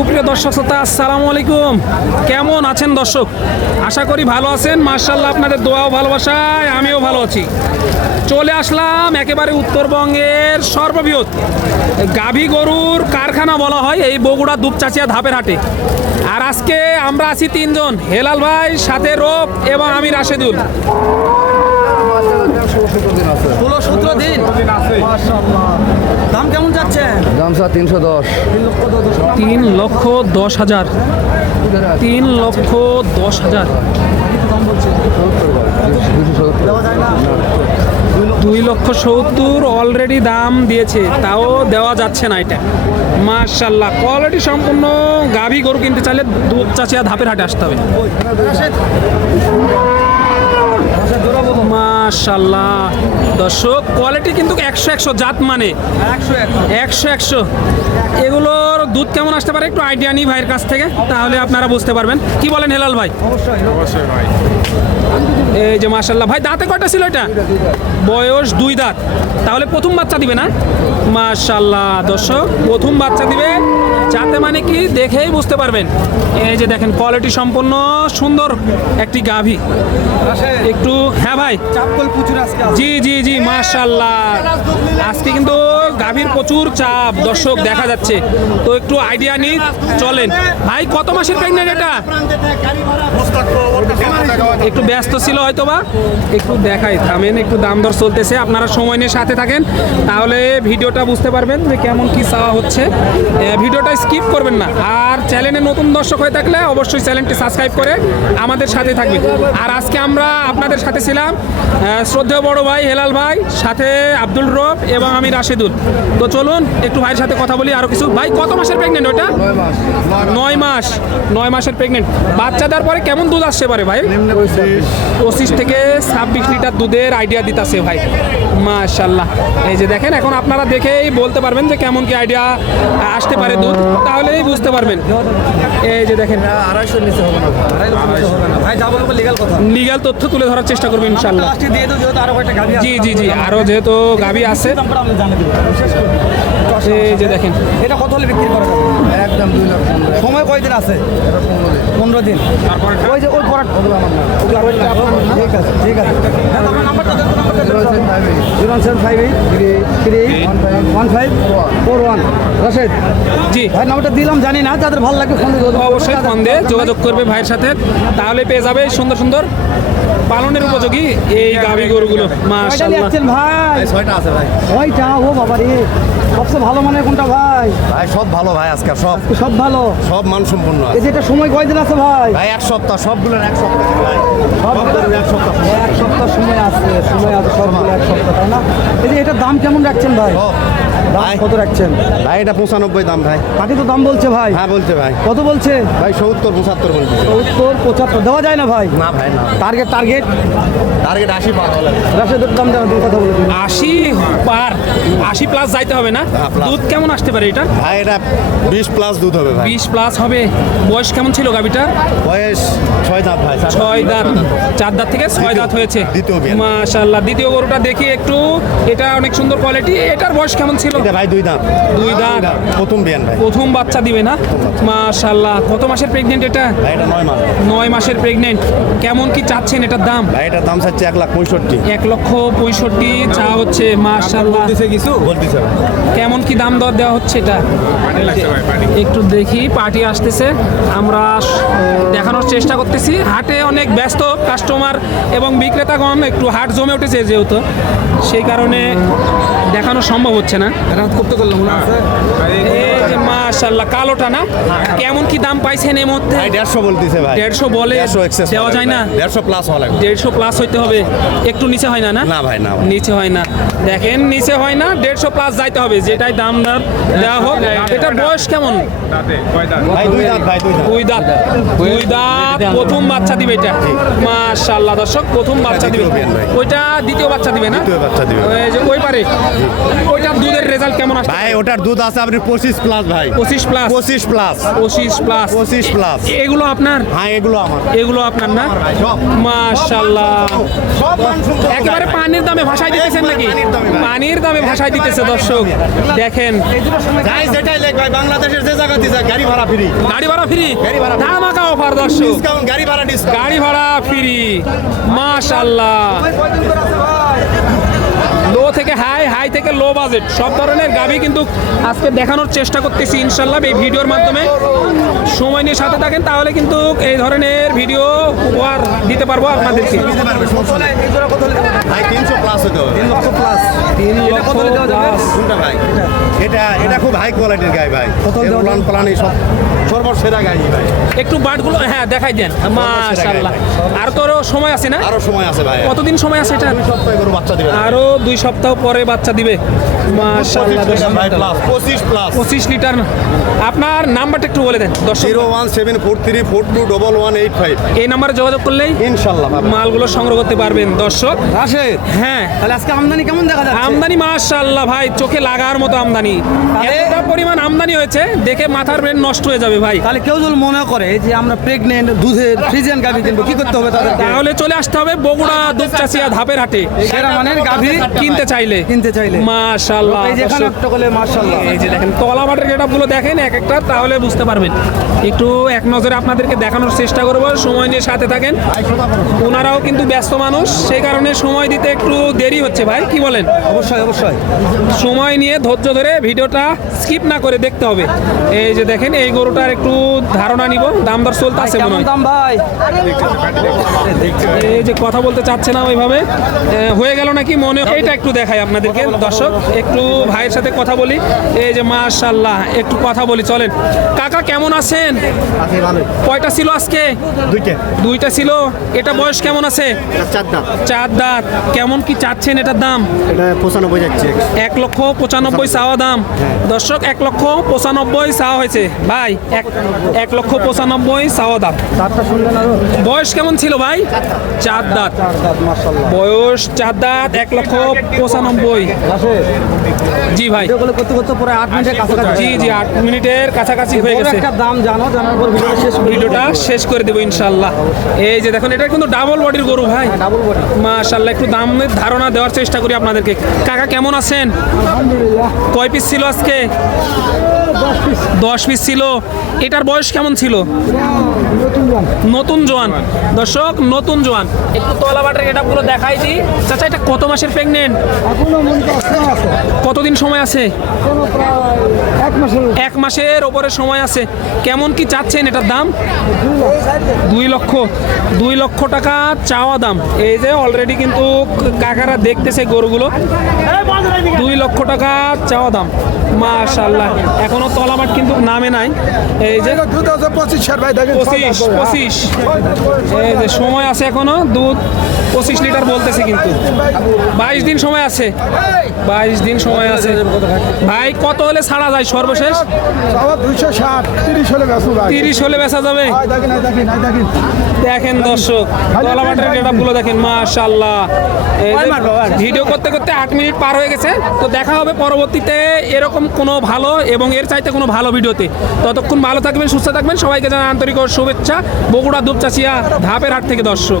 সুপ্রিয় দর্শক শ্রোতা, আসসালামু আলাইকুম। কেমন আছেন দর্শক? আশা করি ভালো আছেন। মার্শাল্লাহ আপনাদের দোয়াও ভালোবাসায় আমিও ভালো আছি। চলে আসলাম একেবারে উত্তরবঙ্গের সর্ববৃহৎ গাভী গরুর কারখানা বলা হয় এই বগুড়া দুপচাচিয়া ধাপের হাটে। আর আজকে আমরা আছি তিনজন, হেলাল ভাই, সাথে রোপ এবং আমি রাশেদুল। ষোলো সতেরো দিন দাম কেমন যাচ্ছে? দাম স্যার তিনশো দশ। তিন লক্ষ দশ হাজার। তিন লক্ষ দশ হাজার। দুই লক্ষ সত্তর অলরেডি দাম দিয়েছে তাও দেওয়া যাচ্ছে না এটা। মার্শাল্লাহ কোয়ালিটি সম্পূর্ণ গাভী গরু কিনতে চাইলে দুধ চাচিয়া ধাপের হাটে আসতে হবে। মাশাল্লাহ দর্শক কোয়ালিটি কিন্তু একশো একশো জাত মানে। একশো একশো। একশো এগুলোর দুধ কেমন আসতে পারে একটু আইডিয়া নিই ভাইয়ের কাছ থেকে তাহলে আপনারা বুঝতে পারবেন। কি বলেন হেলাল ভাই? অবশ্যই। এই যে মাশাল্লাহ ভাই দাঁতে কয়টা ছিল এটা? বয়স দুই দাঁত। তাহলে প্রথম বাচ্চা দিবে না? মাশাল্লাহ দর্শক প্রথম বাচ্চা দিবে। যাতে মানে কি দেখেই বুঝতে পারবেন। এই যে দেখেন কোয়ালিটি সম্পন্ন সুন্দর একটি গাভী। একটু হ্যাঁ ভাই। জি জি জি মাশাল্লাহ আজকে কিন্তু গাভীর প্রচুর চাপ। দর্শক দেখা যাচ্ছে। তো একটু আইডিয়া নিই চলেন। ভাই কত মাসের প্রেগনেন্ট এটা? একটু ব্যস্ত ছিল হয়তো বা একটু দেখাই থামেন একটু দাম দর চলতেছে আপনারা সময় নিয়ে সাথে থাকেন। তাহলে ভিডিওটা বুঝতে পারবেন যে কেমন কি চাওয়া হচ্ছে। ভিডিওটা স্কিপ করবেন না। আর চ্যানেলে নতুন দর্শক হয়ে থাকলে অবশ্যই চ্যানেলটি সাবস্ক্রাইব করে আমাদের সাথে থাকবেন। আর আজকে আমরা আপনাদের সাথে ছিলাম শ্রদ্ধেয় বড় ভাই হেলাল ভাই সাথে আব্দুল রব এবং আমি রাশেদুল। তো চলুন একটু ভাইয়ের সাথে কথা বলি আরও কিছু। ভাই কত মাসের প্রেগনেন্ট ওটা নয় মাস। নয় মাস। নয় মাসের প্রেগনেন্ট বাচ্চা দেওয়ার পরে কেমন দুধ আসছে পারে ভাই? পঁচিশ থেকে ছাব্বিশ লিটার দুধের আইডিয়া দিতেছে ভাই। মাশাল্লাহ এই যে দেখেন এখন আপনারা দেখেই বলতে পারবেন যে কেমন কি আইডিয়া আসতে পারে দুধ। তাহলেই বুঝতে পারবেন। এই যে দেখেন। নিচে হবে না। ভাই যা বলব লিগাল কথা লিগ্যাল তথ্য তুলে ধরার চেষ্টা করব ইনশাল্লাহ আছে। জি জি জি আরও যেহেতু গাভী আছে। এই যে দেখেন। এটা কত হলে বিক্রি করা যাবে? একদম দুই লাখ সময় কয়দিন আছে? পনেরো দিন। ওই যে ওই পড়া ঠিক আছে ঠিক আছে। হ্যাঁ। Zero seven five eight eight. Three one five four one. Rashed ji. ভাই দিলাম জানি না যাদের ভালো লাগে ফোন অবশ্যই ফোন দিয়ে যোগাযোগ করবে ভাইয়ের সাথে। তাহলে পেয়ে যাবে সুন্দর সুন্দর পালনের উপযোগী এই গাভী গরুগুলো। মাশাআল্লাহ। ভাই? ছয়টা আছে ভাই। ওইটা ও বাবা রে সবচেয়ে ভালো মানে কোনটা ভাই? ভাই সব ভালো ভাই আজকে সব। সব ভালো? সব মান সম্পূর্ণ এই যেটা সময় কয়দিন আছে ভাই? ভাই এক সপ্তাহ সবগুলোর এক সপ্তাহ ভাই। সবগুলোর এক সপ্তাহ এক সপ্তাহ সময় আছে সময় আছে সবগুলো এক সপ্তাহ তাই না? এই যে এটার দাম কেমন রাখছেন ভাই? ভাই। কত রাখছেন? ভাই এটা পঁচানব্বই দাম ভাই। তো দাম বলছে ভাই? হ্যাঁ বলছে ভাই। কত বলছে? ভাই সত্তর পঁচাত্তর বলছে। সত্তর পঁচাত্তর দেওয়া যায় না ভাই? না ভাই না। টার্গেট টার্গেট টার্গেট আশি পার। রাশেদের দাম দেওয়া কথা বলে দিন। আশি পার। আশি প্লাস যাইতে হবে না? হ্যাঁ, দুধ কেমন আসতে পারে এটা ভাই এটা বিশ প্লাস দুধ হবে ভাই। বিশ প্লাস হবে। বয়স কেমন ছিল গাভিটার? বয়স ছয় দাঁত ভাই ছয় দাঁত। চার দাঁত থেকে ছয় দাঁত হয়েছে। দ্বিতীয়। মাশাল্লাহ দ্বিতীয় গরুটা দেখি একটু। এটা অনেক সুন্দর কোয়ালিটি এটার বয়স কেমন ছিল? এটা ভাই দুই দাঁত দুই দাঁত প্রথম বিয়ান ভাই। প্রথম বাচ্চা দিবে না? মাশাল্লাহ কত মাসের প্রেগনেন্ট এটা? ভাই এটা নয় মাস। নয় মাসের প্রেগনেন্ট কেমন কি চাচ্ছেন এটার দাম? ভাই এটার দাম চাচ্ছে এক লাখ পঁয়ষট্টি। এক লক্ষ পঁয়ষট্টি চা হচ্ছে মাশাল্লাহ কিছু? বলতেছে কেমন কি দাম দর দেওয়া হচ্ছে এটা? একটু দেখি পার্টি আসতেছে। আমরা চেষ্টা করতেছি। হাটে অনেক ব্যস্ত কাস্টমার এবং বিক্রেতাগণ একটু হাট জমে উঠেছে যেহেতু। সেই কারণে দেখানো সম্ভব হচ্ছে না। করতে করলাম আছে এই যে মাশাল্লাহ কালোটা না? কেমন কি দাম পাইছেন এর মধ্যে দেড়শো বলতেছে ভাই। দেড়শো বলে দেওয়া যায় না? দেড়শো প্লাস হওয়া লাগবে। দেড়শো প্লাস হইতে হবে। একটু নিচে হয় না না? না ভাই না নিচে হয় না। দেখেন নিচে হয় না দেড়শো প্লাস যাইতে হবে। যেটাই দাম দর দেওয়া হোক। এটার বয়স কেমন? দুই দাঁত। দুই দাঁত। দুই দাঁত। প্রথম বাচ্চা দিবে এটা। মাশাআল্লাহ দর্শক প্রথম বাচ্চা দিবে। ভাই। ওইটা দ্বিতীয় বাচ্চা দিবে না? দ্বিতীয় বাচ্চা দিবে। ওই যে পারে। ওইটার দুধের রেজাল্ট কেমন আসবে ভাই ওটার দুধ আছে আপনি পঁচিশ প্লাস ভাই। পঁচিশ প্লাস পঁচিশ প্লাস পঁচিশ প্লাস পঁচিশ প্লাস এগুলো আপনার? হ্যাঁ এগুলো আমার। এগুলো আপনার না? মানসম্মত একেবারে পানির দামে ভাষায় দিতেছেন নাকি? পানির দামে ভাই। ভাষায় দিতেছে দর্শক। দেখেন। যাই যেটাই লেখ ভাই বাংলাদেশের যে জায়গাতে যাক গাড়ি ভাড়া ফ্রি। গাড়ি ভাড়া ফ্রি? গাড়ি ভাড়া free। ধামাকা অফার দর্শক। ডিসকাউন্ট গাড়ি ভাড়া ডিসকাউন্ট। গাড়ি ভাড়া ফ্রি। মাশাল্লাহ। লো থেকে হাই হাই থেকে লো বাজেট সব ধরনের গাড়ি কিন্তু আজকে দেখানোর চেষ্টা করতেছি ইনশাল্লাহ এই ভিডিওর মাধ্যমে। সময় নিয়ে সাথে থাকেন তাহলে কিন্তু এই ধরনের ভিডিও উপহার দিতে পারব আপনাদেরকে। দিতে পারবে সমস্যা নেই। ভাই তিনশো প্লাস হতে হবে। তিন লক্ষ এটা এটা খুব হাই কোয়ালিটির গাই ভাই। প্লান প্লানি সব সর্বসেরা গাই ভাই। একটু বাটগুলো হ্যাঁ দেখাই দেন। মাশাআল্লাহ। আর তোর সময় আছে না? আরও সময় আছে ভাই। কতদিন সময় আছে এটা? সপ্তাহে গরু বাচ্চা দিবে। আরও দুই সপ্তাহ পরে বাচ্চা দিবে। পঁচিশ লিটার আপনার নাম্বারটা একটু বলে দেন zero one seven four three four two double one eight five. এই নাম্বারে যোগাযোগ করলেই ইনশাল্লাহ মালগুলো সংগ্রহ করতে পারবেন দর্শক। রাশেদ হ্যাঁ। তাহলে আজকে আমদানি কেমন দেখা যাচ্ছে? আমদানি মাশাল্লাহ ভাই চোখে লাগার মতো আমদানি। এতটা পরিমাণ আমদানি হয়েছে দেখে মাথার ব্রেন নষ্ট হয়ে যাবে ভাই। তাহলে কেউ যদি মনে করে যে আমরা প্রেগনেন্ট দুধের ফ্রিজিয়ান গাভি কিনবো কি করতে হবে তাদের তাহলে চলে আসতে হবে বগুড়া দুপচাচিয়া ধাপের হাটে। সেরা মানের গাভি কিনতে চাইলে। কিনতে চাইলে। মাশাল্লাহ এই যেখানে দর্শক। একটা করলে মার্শাল্লাহ এই যে দেখেন তলা মাঠের গেটআপগুলো দেখেন এক একটা তাহলে বুঝতে পারবেন। একটু এক নজরে আপনাদেরকে দেখানোর চেষ্টা করব সময় নিয়ে সাথে থাকেন। ওনারাও কিন্তু ব্যস্ত মানুষ সেই কারণে সময় দিতে একটু দেরি হচ্ছে ভাই কি বলেন? অবশ্যই অবশ্যই। সময় নিয়ে ধৈর্য ধরে ভিডিওটা স্কিপ না করে দেখতে হবে। এই যে দেখেন এই গরুটার একটু ধারণা নিব দাম দর চলতে আছে মনে হয়। দাম ভাই? এই যে কথা বলতে চাচ্ছে না ওইভাবে হয়ে গেল নাকি মনে এইটা একটু দেখাই আপনাদেরকে দর্শক একটু ভাইয়ের সাথে কথা বলি। এই যে মাশাল্লাহ একটু কথা বলি চলেন। কাকা কেমন আছেন? কয়টা ছিল আজকে? দুইটা। দুইটা ছিল। এটা বয়স কেমন আছে? চার দাঁত। কেমন কি চাচ্ছেন এটার দাম? পঁচানব্বই যাচ্ছে। এক লক্ষ পঁচানব্বই চাওয়া দাম। দর্শক এক লক্ষ পঁচানব্বই চাওয়া হয়েছে। ভাই এক এক লক্ষ পঁচানব্বই চাওয়া দাম। বয়স কেমন ছিল ভাই? চার দাঁত। বয়স চার দাঁত এক লক্ষ পঁচানব্বই। জি ভাই। ভিডিওগুলো করতে করতে পরে আট মিনিটের কাছাকাছি জি জি আট মিনিটের কাছাকাছি হয়ে গেছে। একটা দাম জানো জানার পর ভিডিওটা শেষ ভিডিওটা শেষ করে দেবো ইনশাল্লাহ এই যে দেখুন এটা কিন্তু ডাবল বডির গরু ভাই। ডাবল বডি মাশাল্লাহ একটু দামের ধারণা দেওয়ার চেষ্টা করি আপনাদেরকে। কাকা কেমন আছেন? আলহামদুলিল্লাহ। কয় পিস ছিল আজকে? দশ পিস ছিল। এটার বয়স কেমন ছিল? নতুন জোয়ান। দর্শক নতুন জোয়ান। একটু তলা বাটের এটা পুরো দেখাই দিই চাচা এটা কত মাসের প্রেগনেন্ট এখনও মনে আছে। কতদিন সময় আছে? এক মাসের ওপরে সময় আছে। কেমন কি চাচ্ছেন এটার দাম? দুই লক্ষ। দুই লক্ষ টাকা চাওয়া দাম। এই যে অলরেডি কিন্তু কাকারা দেখতেছে গরুগুলো। দুই লক্ষ টাকা চাওয়া দাম। মাশাল্লাহ এখনও তলামাট কিন্তু নামে নাই। এই যে দুধ পঁচিশ ষাট পঁচিশ পঁচিশ। এই যে সময় আছে এখনও। দুধ পঁচিশ লিটার বলতেছে কিন্তু। বাইশ দিন সময় আছে। বাইশ দিন সময় আছে? ভাই কত হলে ছাড়া যায় সর্বশেষ? তিরিশ হলে বেচা যাবে? দেখেন দর্শকগুলো দেখেন মাশাল্লাহ ভিডিও করতে করতে আট মিনিট পার হয়ে গেছে। তো দেখা হবে পরবর্তীতে এরকম কোনো ভালো এবং এর চাইতে কোনো ভালো ভিডিওতে। ততক্ষণ ভালো থাকবেন সুস্থ থাকবেন। সবাইকে জানাই আন্তরিক শুভেচ্ছা। বগুড়া দুপচাচিয়া ধাপের হাট থেকে দর্শক।